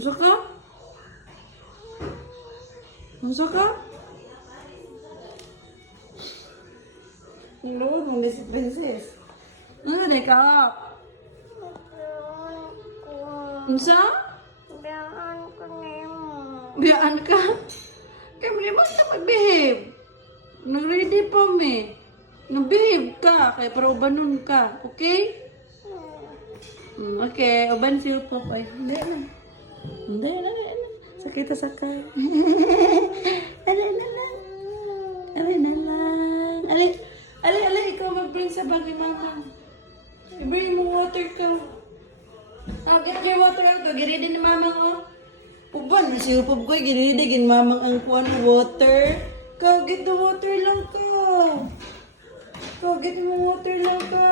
Unsa ka? Unsa ka? Hello, mga si Princess. Ano na ka? Unsa? Biyaan ko nimo. Biyaan ka? Kaya mo naman ka mag-behave. Nag-ready pa me. Nag-behave ka. Kaya para ubanon ka. Okay? Okay. Uban si Popeye. Hindi na. Hindi na. Sakit na sakay. Alay na lang. Alay na lang. Alay. Ikaw mag-bring sa bagay mama. I-bring mo water ka. Get your water out. Giridi ni mama ko. Uban, nasirupog ko. Giridi gin mamang ang kuwan water. Get the water lang ka. Get mo water lang ka.